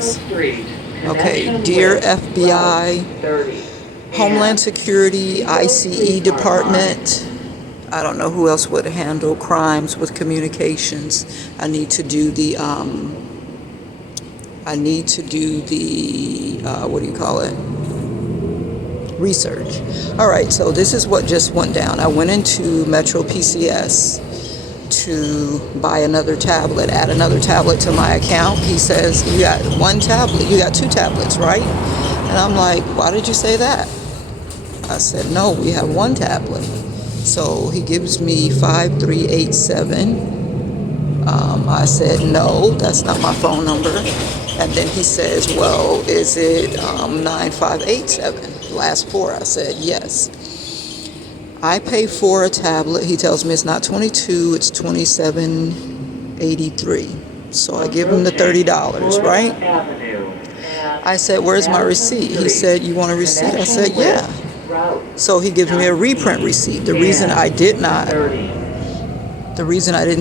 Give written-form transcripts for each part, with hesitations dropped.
Thanks. Okay, dear FBI, Homeland Security, ICE Department. I don't know who else would handle crimes with communications. I need to do the what do you call it? Research. All right, so this is what just went down. I went into MetroPCS to buy another tablet, add another tablet to my account. He says, you got one tablet, you got two tablets, right? And I'm like, why did you say that? I said, no, we have one tablet. So he gives me 5387. I said, no, that's not my phone number. And then he says, well, is it 9587? Last four. I said, yes. I pay for a tablet. He tells me it's not 22, it's 2783. So I give him the $30, right? I said, where's my receipt? He said, you want a receipt? I said, yeah. So he gives me a reprint receipt. The reason I didn't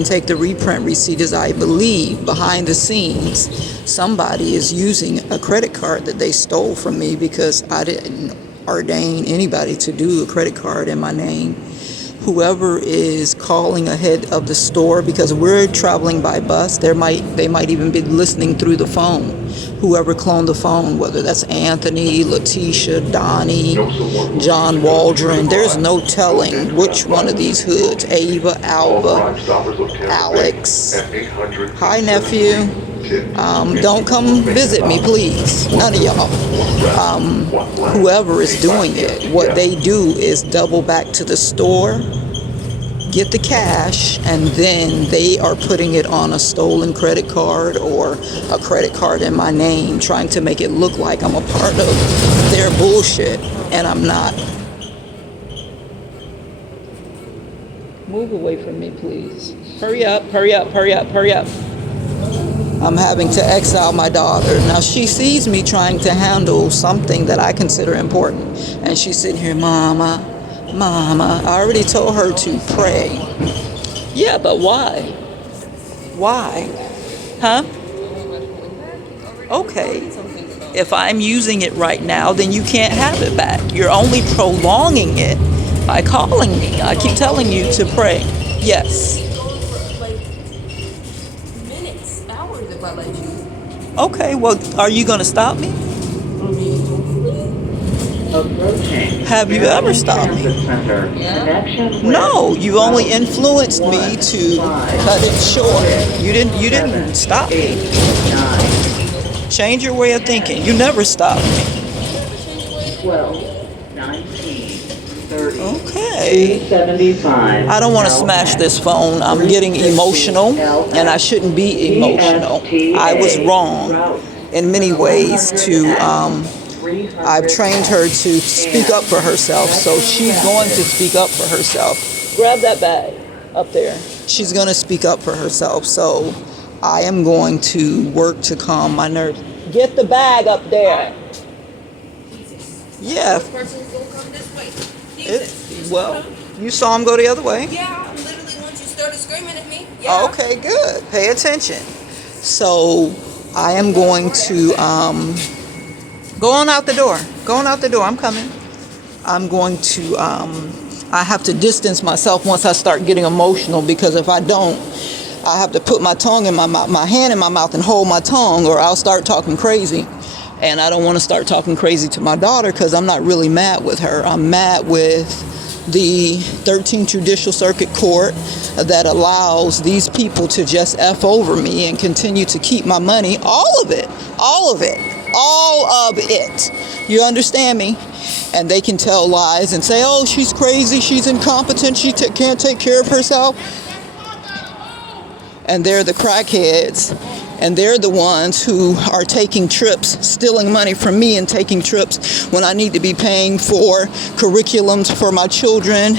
take the reprint receipt is I believe behind the scenes somebody is using a credit card that they stole from me because I didn't ordain anybody to do a credit card in my name. Whoever is calling ahead of the store, because we're traveling by bus, they might even be listening through the phone. Whoever cloned the phone, whether that's Anthony, Letitia, Donnie, John Waldron, there's no telling which one of these hoods. Ava, Alba, Alex. Hi, nephew. Don't come visit me, please. None of y'all. Whoever is doing it, what they do is double back to the store, get the cash, and then they are putting it on a stolen credit card or a credit card in my name, trying to make it look like I'm a part of their bullshit, and I'm not. Move away from me, please. Hurry up, hurry up, hurry up, hurry up. I'm having to exile my daughter. Now, she sees me trying to handle something that I consider important. And she's sitting here, Mama, Mama. I already told her to pray. Yeah, but why? Why? Huh? Okay. If I'm using it right now, then you can't have it back. You're only prolonging it by calling me. I keep telling you to pray. Yes. Okay, well, are you going to stop me? Have you ever stopped me? No, you only influenced me to cut it short. You didn't stop me. Change your way of thinking. You never stopped me. 12, 19, 30. Okay. 75. I don't want to smash this phone. I'm getting emotional, and I shouldn't be emotional. I was wrong in many ways to I've trained her to speak up for herself, so she's going to speak up for herself. Grab that bag up there. She's going to speak up for herself, so I am going to work to calm my nerves. Get the bag up there. Yeah. Well, you saw him go the other way. Yeah, literally once you started screaming at me. Yeah. Okay, good. Pay attention. So I am going to go on out the door. Going out the door. I'm coming. I'm going to I have to distance myself once I start getting emotional, because if I don't, I have to put my tongue in my mouth, my hand in my mouth and hold my tongue, or I'll start talking crazy. And I don't want to start talking crazy to my daughter, because I'm not really mad with her. I'm mad with the 13th Judicial Circuit Court that allows these people to just F over me and continue to keep my money. All of it. All of it. All of it. You understand me? And they can tell lies and say, oh, she's crazy, she's incompetent, she can't take care of herself. And they're the crackheads. And they're the ones who are taking trips, stealing money from me and taking trips when I need to be paying for curriculums for my children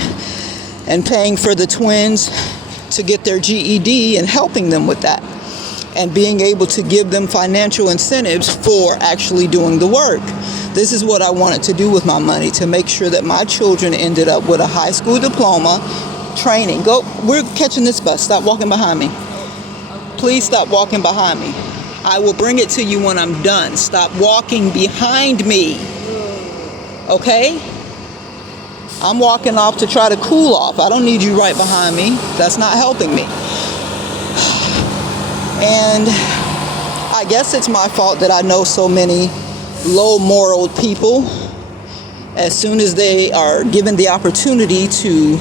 and paying for the twins to get their GED and helping them with that, and being able to give them financial incentives for actually doing the work. This is what I wanted to do with my money, to make sure that my children ended up with a high school diploma, training. Go, we're catching this bus. Stop walking behind me. Please stop walking behind me. I will bring it to you when I'm done. Stop walking behind me. Okay? I'm walking off to try to cool off. I don't need you right behind me. That's not helping me. And I guess it's my fault that I know so many low moral people. As soon as they are given the opportunity to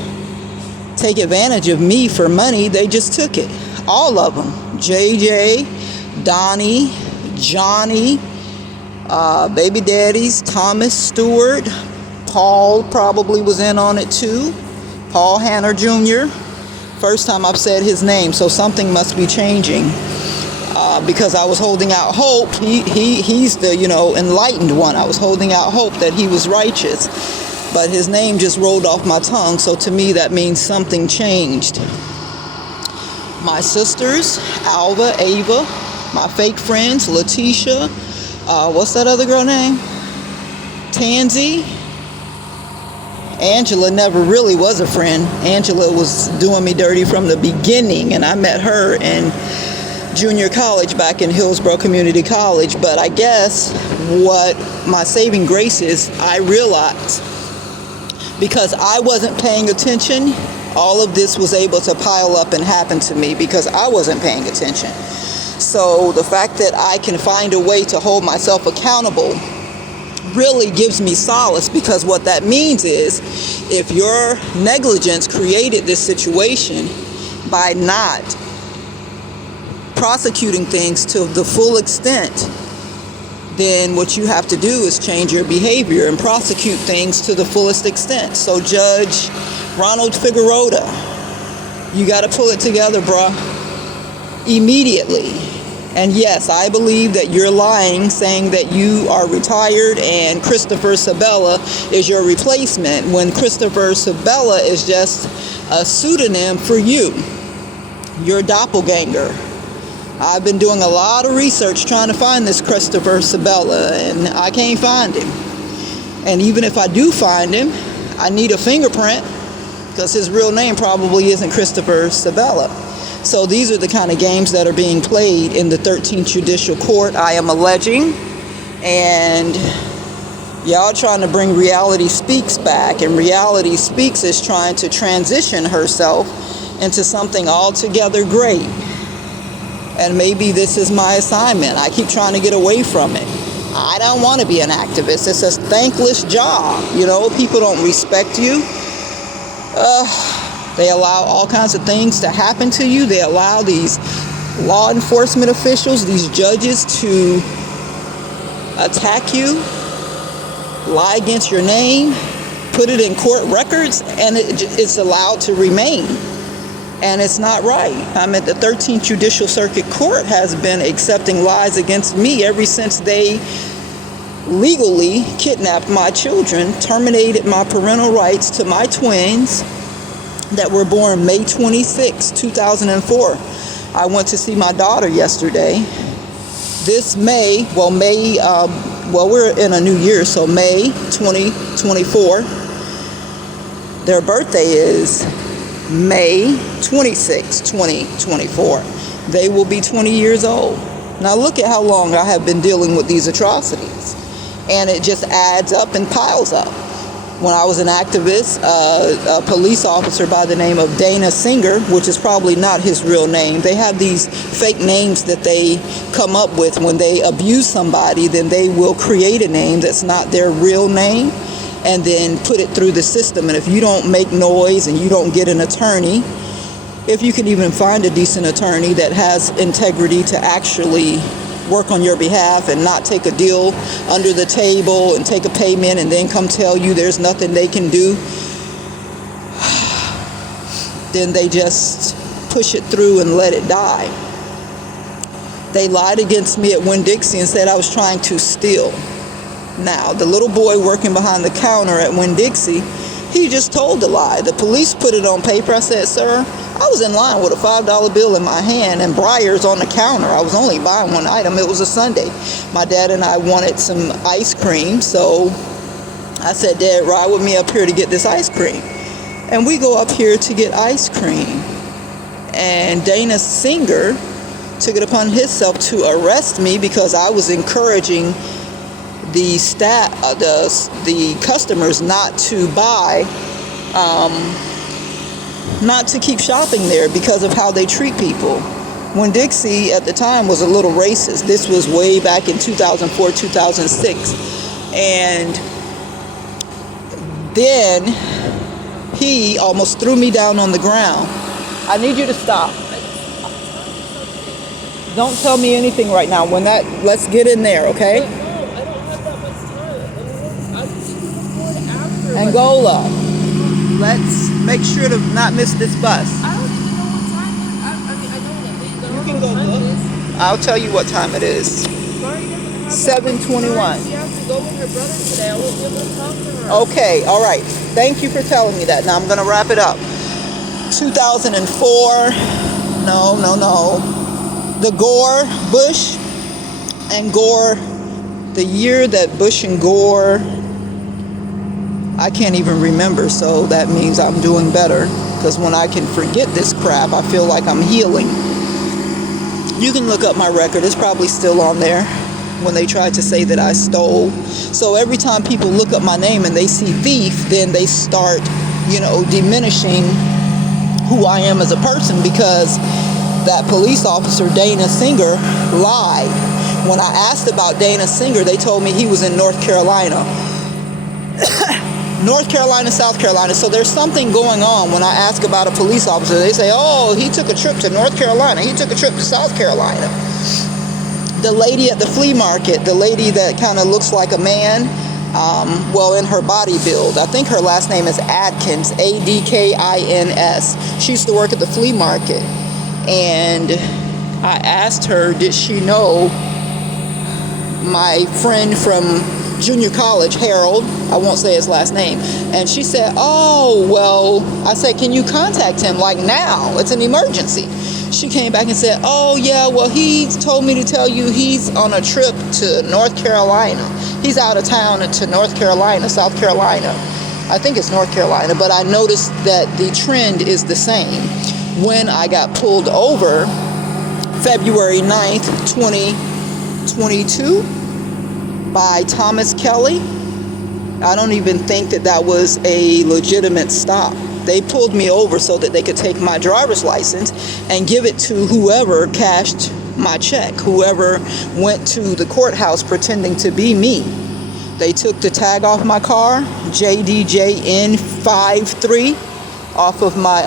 take advantage of me for money, they just took it. All of them. JJ, Donnie, Johnny, baby daddies, Thomas Stewart, Paul probably was in on it too. Paul Hanner Jr. First time I've said his name, so something must be changing. Because I was holding out hope. He's the, enlightened one. I was holding out hope that he was righteous. But his name just rolled off my tongue, so to me that means something changed. My sisters, Alva, Ava, my fake friends, Letitia, what's that other girl name? Tansy. Angela never really was a friend. Angela was doing me dirty from the beginning, and I met her in junior college back in Hillsborough Community College. But I guess what my saving grace is, I realized because I wasn't paying attention, all of this was able to pile up and happen to me because I wasn't paying attention. So the fact that I can find a way to hold myself accountable really gives me solace, because what that means is if your negligence created this situation by not prosecuting things to the full extent, then what you have to do is change your behavior and prosecute things to the fullest extent. So Judge Ronald Figueroa, you got to pull it together, bruh, immediately. And yes, I believe that you're lying, saying that you are retired and Christopher Sabella is your replacement, when Christopher Sabella is just a pseudonym for you, your doppelganger. I've been doing a lot of research trying to find this Christopher Sabella, and I can't find him. And even if I do find him, I need a fingerprint, because his real name probably isn't Christopher Sabella. So these are the kind of games that are being played in the 13th Judicial Court, I am alleging. And y'all trying to bring Reality Speaks back, and Reality Speaks is trying to transition herself into something altogether great. And maybe this is my assignment. I keep trying to get away from it. I don't want to be an activist. It's a thankless job. People don't respect you. They allow all kinds of things to happen to you. They allow these law enforcement officials, these judges, to attack you, lie against your name, put it in court records, and it's allowed to remain. And it's not right. The 13th Judicial Circuit Court has been accepting lies against me ever since they legally kidnapped my children, terminated my parental rights to my twins that were born May 26, 2004. I went to see my daughter yesterday. This May, we're in a new year, so May 2024. Their birthday is May 26, 2024. They will be 20 years old. Now look at how long I have been dealing with these atrocities. And it just adds up and piles up. When I was an activist, a police officer by the name of Dana Singer, which is probably not his real name. They have these fake names that they come up with when they abuse somebody. Then they will create a name that's not their real name and then put it through the system. And if you don't make noise and you don't get an attorney, if you can even find a decent attorney that has integrity to actually work on your behalf and not take a deal under the table and take a payment and then come tell you there's nothing they can do, then they just push it through and let it die. They lied against me at Winn-Dixie and said I was trying to steal. Now, the little boy working behind the counter at Winn-Dixie, he just told the lie. The police put it on paper. I said, sir, I was in line with a $5 bill in my hand and Breyers on the counter. I was only buying one item. It was a Sunday. My dad and I wanted some ice cream, so I said, Dad, ride with me up here to get this ice cream. And we go up here to get ice cream. And Dana Singer took it upon himself to arrest me because I was encouraging the customers not to buy, not to keep shopping there because of how they treat people. When Dixie at the time was a little racist. This was way back in 2004, 2006. And then he almost threw me down on the ground. I need you to stop. Don't tell me anything right now. Let's get in there, okay? No, I don't have that much time. I just record after. Angola, let's make sure to not miss this bus. I don't even know what time it is. I mean, I know You can go look. I'll tell you what time it is. 7:21. She has to go with her brother today. I won't be able to talk to her. Okay, all right. Thank you for telling me that. Now I'm going to wrap it up. 2004. No. The Gore, Bush and Gore, the year that Bush and Gore, I can't even remember, so that means I'm doing better. Because when I can forget this crap, I feel like I'm healing. You can look up my record. It's probably still on there when they tried to say that I stole. So every time people look up my name and they see thief, then they start, diminishing who I am as a person, because that police officer, Dana Singer, lied. When I asked about Dana Singer, they told me he was in North Carolina. North Carolina, South Carolina. So there's something going on. When I ask about a police officer, they say, oh, he took a trip to North Carolina. He took a trip to South Carolina. The lady at the flea market, the lady that kind of looks like a man, in her body build, I think her last name is Atkins, Adkins. She used to work at the flea market. And I asked her, did she know my friend from junior college, Harold? I won't say his last name. And she said, oh, well, I said, can you contact him like now? It's an emergency. She came back and said, oh, yeah, well, he told me to tell you he's on a trip to North Carolina. He's out of town to North Carolina, South Carolina. I think it's North Carolina, but I noticed that the trend is the same. When I got pulled over February 9th, 2022 by Thomas Kelly, I don't even think that was a legitimate stop. They pulled me over so that they could take my driver's license and give it to whoever cashed my check, whoever went to the courthouse pretending to be me. They took the tag off my car, JDJN53, off of my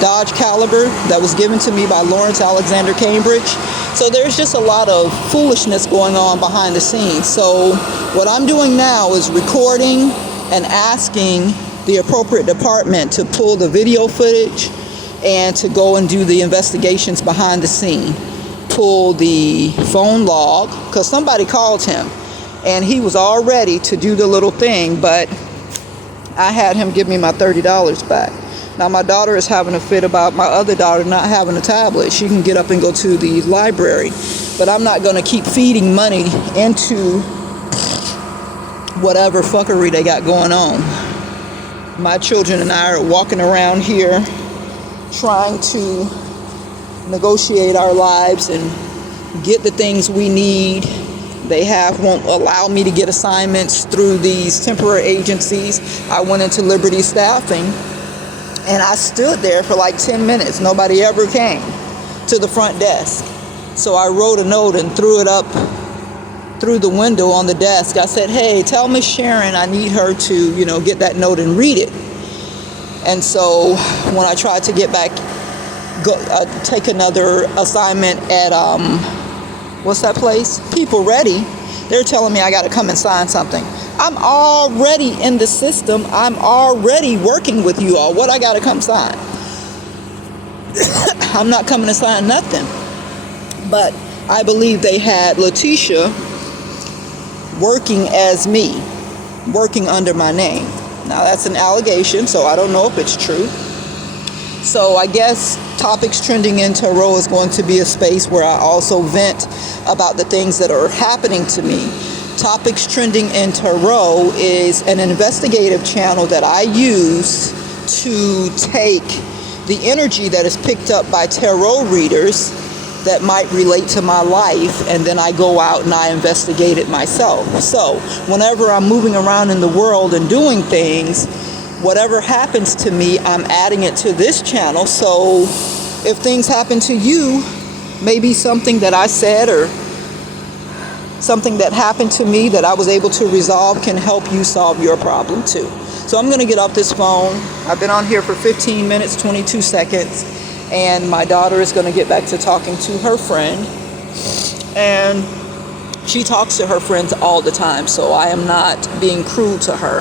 Dodge Caliber that was given to me by Lawrence Alexander Cambridge. So there's just a lot of foolishness going on behind the scenes. So what I'm doing now is recording and asking the appropriate department to pull the video footage and to go and do the investigations behind the scene. Pull the phone log, because somebody called him and he was all ready to do the little thing, but I had him give me my $30 back. Now my daughter is having a fit about my other daughter not having a tablet. She can get up and go to the library, but I'm not going to keep feeding money into whatever fuckery they got going on. My children and I are walking around here trying to negotiate our lives and get the things we need. They won't allow me to get assignments through these temporary agencies. I went into Liberty Staffing and I stood there for like 10 minutes. Nobody ever came to the front desk. So I wrote a note and threw it up through the window on the desk. I said, hey, tell Miss Sharon I need her to, get that note and read it. And so when I tried to get back, take another assignment at, what's that place? People Ready. They're telling me I got to come and sign something. I'm already in the system. I'm already working with you all. What I got to come sign? I'm not coming to sign nothing. But I believe they had Letitia working as me, working under my name. Now that's an allegation, so I don't know if it's true. So I guess Topics Trending in Tarot is going to be a space where I also vent about the things that are happening to me. Topics Trending in Tarot is an investigative channel that I use to take the energy that is picked up by tarot readers that might relate to my life, and then I go out and I investigate it myself. So whenever I'm moving around in the world and doing things, whatever happens to me, I'm adding it to this channel. So if things happen to you, maybe something that I said or something that happened to me that I was able to resolve can help you solve your problem too. So I'm going to get off this phone. I've been on here for 15 minutes, 22 seconds. And my daughter is going to get back to talking to her friend. And she talks to her friends all the time, so I am not being cruel to her.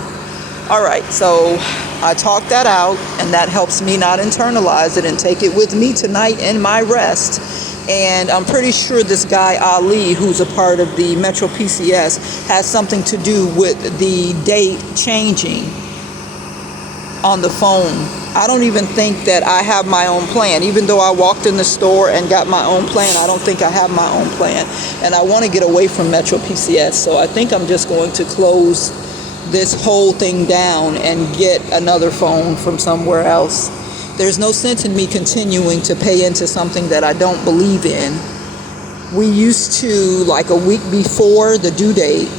All right, so I talked that out, and that helps me not internalize it and take it with me tonight in my rest. And I'm pretty sure this guy, Ali, who's a part of the MetroPCS, has something to do with the date changing on the phone. I don't even think that I have my own plan. Even though I walked in the store and got my own plan, I don't think I have my own plan. And I want to get away from MetroPCS, so I think I'm just going to close this whole thing down and get another phone from somewhere else. There's no sense in me continuing to pay into something that I don't believe in. We used to, like a week before the due date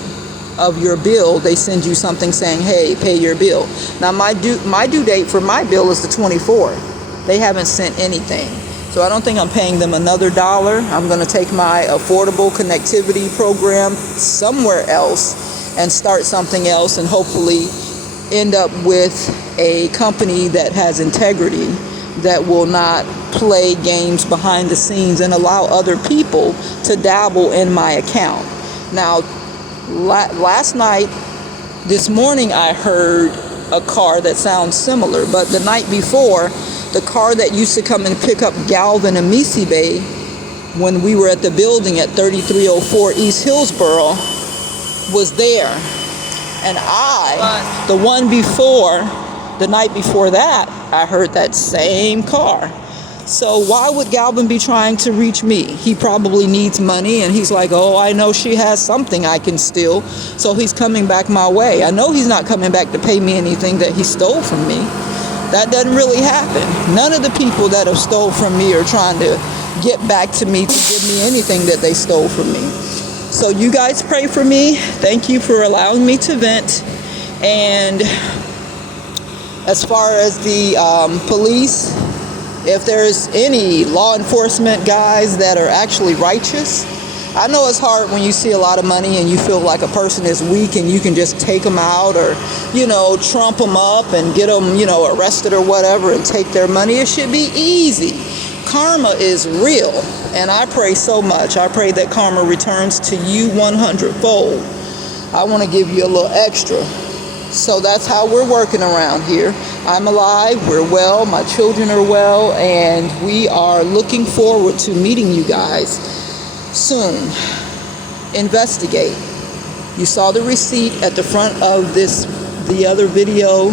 of your bill, they send you something saying, hey, pay your bill. Now my due date for my bill is the 24th. They haven't sent anything. So I don't think I'm paying them another $1. I'm going to take my affordable connectivity program somewhere else and start something else, and hopefully end up with a company that has integrity, that will not play games behind the scenes and allow other people to dabble in my account. Now, last night, this morning, I heard a car that sounds similar, but the night before, the car that used to come and pick up Galvin and Missy Bay when we were at the building at 3304 East Hillsborough was there. And the one before, the night before that, I heard that same car. So why would Galvin be trying to reach me? He probably needs money, and he's like, oh, I know she has something I can steal, so he's coming back my way. I know he's not coming back to pay me anything that he stole from me. That doesn't really happen. None of the people that have stole from me are trying to get back to me to give me anything that they stole from me. So you guys pray for me. Thank you for allowing me to vent. And as far as the police, if there's any law enforcement guys that are actually righteous, I know it's hard when you see a lot of money and you feel like a person is weak and you can just take them out or, trump them up and get them, arrested or whatever and take their money. It should be easy. Karma is real, and I pray so much. I pray that karma returns to you 100-fold. I want to give you a little extra. So that's how we're working around here. I'm alive, we're well, my children are well, and we are looking forward to meeting you guys soon. Investigate. You saw the receipt at the front of the other video.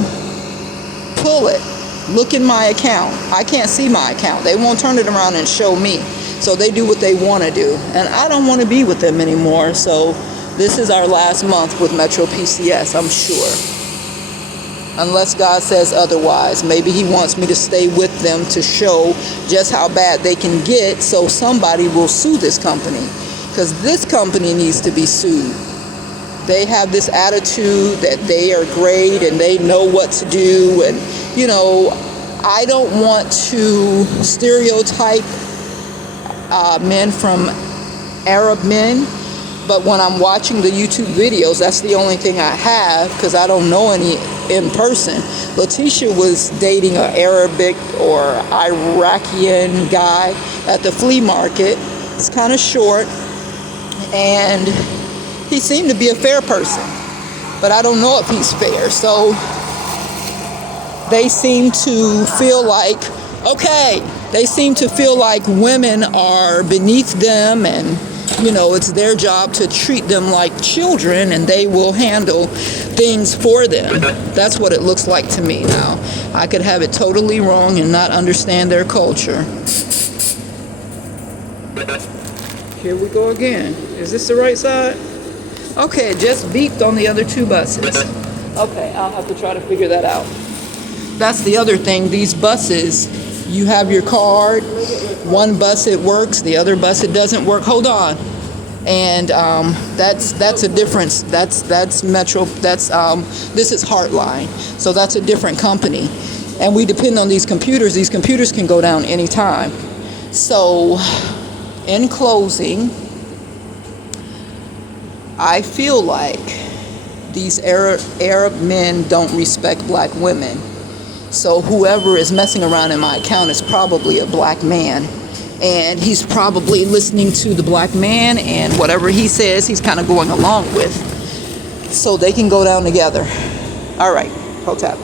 Pull it. Look in my account. I can't see my account. They won't turn it around and show me. So they do what they want to do. And I don't want to be with them anymore. So this is our last month with MetroPCS, I'm sure. Unless God says otherwise. Maybe he wants me to stay with them to show just how bad they can get, so somebody will sue this company. Because this company needs to be sued. They have this attitude that they are great and they know what to do. And, I don't want to stereotype men from Arab men. But when I'm watching the YouTube videos, that's the only thing I have, because I don't know any in person. Letitia was dating an Arabic or Iraqian guy at the flea market. It's kind of short, and he seemed to be a fair person, but I don't know if he's fair. So they seem to feel like, women are beneath them, and it's their job to treat them like children, and they will handle things for them. That's what it looks like to me now. I could have it totally wrong and not understand their culture. Here we go again. Is this the right side? Okay, it just beeped on the other two buses. Okay, I'll have to try to figure that out. That's the other thing. These buses You have your card. One bus it works, the other bus it doesn't work. Hold on. And that's a difference. That's Metro. This is Heartline. So that's a different company. And we depend on these computers. These computers can go down anytime. So, in closing, I feel like these Arab men don't respect black women. So whoever is messing around in my account is probably a black man. And he's probably listening to the black man, and whatever he says, he's kind of going along with. So they can go down together. All right, hold tap.